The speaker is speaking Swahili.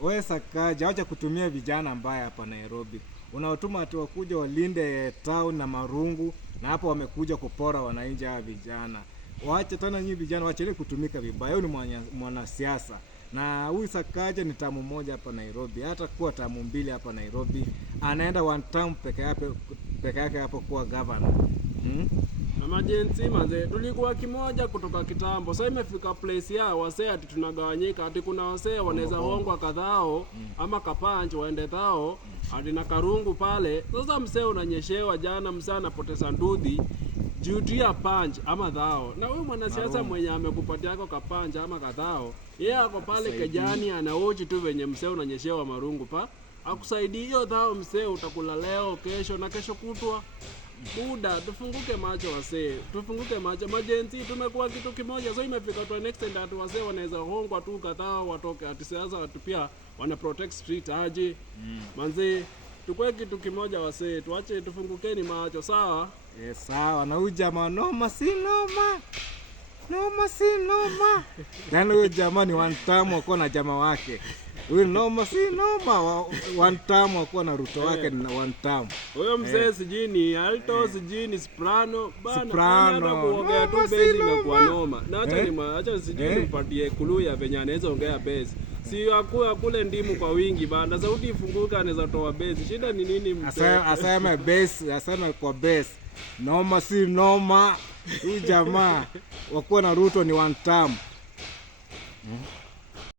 wewe Sakaja, acha kutumia vijana mbaya hapa Nairobi. Unaotuma watu wakuja walinde town na marungu, na hapo wamekuja kupora wananchi hawa vijana. Waache tena nyinyi vijana, waacheni kutumika vibaya. Huyu ni mwanasiasa. Na huyu Sakaja ni tamu moja hapa Nairobi. Hata kuwa tamu mbili hapa Nairobi. Anaenda one term peke yake hapo kuwa governor. Na majenzi manze, tulikuwa kimoja kutoka kitambo. Sasa imefika place ya wasee ati tunagawanyika, ati kuna wasee wanaweza hongwa kadhao ama kapanji waende thao ati na karungu pale. Sasa msee unanyeshewa, jana msee anapoteza ndudhi juu ya punch ama dhao. Na huyu mwanasiasa mwenye amekupatia yako kapanji ama kadhao, yeye ako pale kejani anaoji tu venye msee unanyeshewa marungu pa. Akusaidii hiyo dhao, msee utakula leo, kesho na kesho kutwa. Buda, tufunguke macho wasee. Tufunguke macho. Majenzi tumekuwa kitu kimoja. So imefika to an extent that wasee wanaweza hongwa tu kadhaa watoke ati sasa watu pia wana protect street aje. Manze, tukue kitu kimoja wasee. Tuache tufungukeni macho, sawa? Sawa. Na huyu jamaa noma si noma. Noma si noma. Yaani huyu jamaa ni one time wako na jamaa wake. Huyu noma si noma, one time wako na Ruto wake na one time. Huyo mzee sijui ni Alto, sijui ni Soprano, bana. Soprano. Kuongea tu base imekuwa noma. Na acha sijui nimpatie clue ya venye anaweza ongea base. Si akua kule ndimu kwa wingi bana. Sauti ifunguka anaweza toa base. Shida ni nini mzee? Aseme base, aseme kwa base. Noma si noma. Huyu jamaa wako na Ruto ni one time.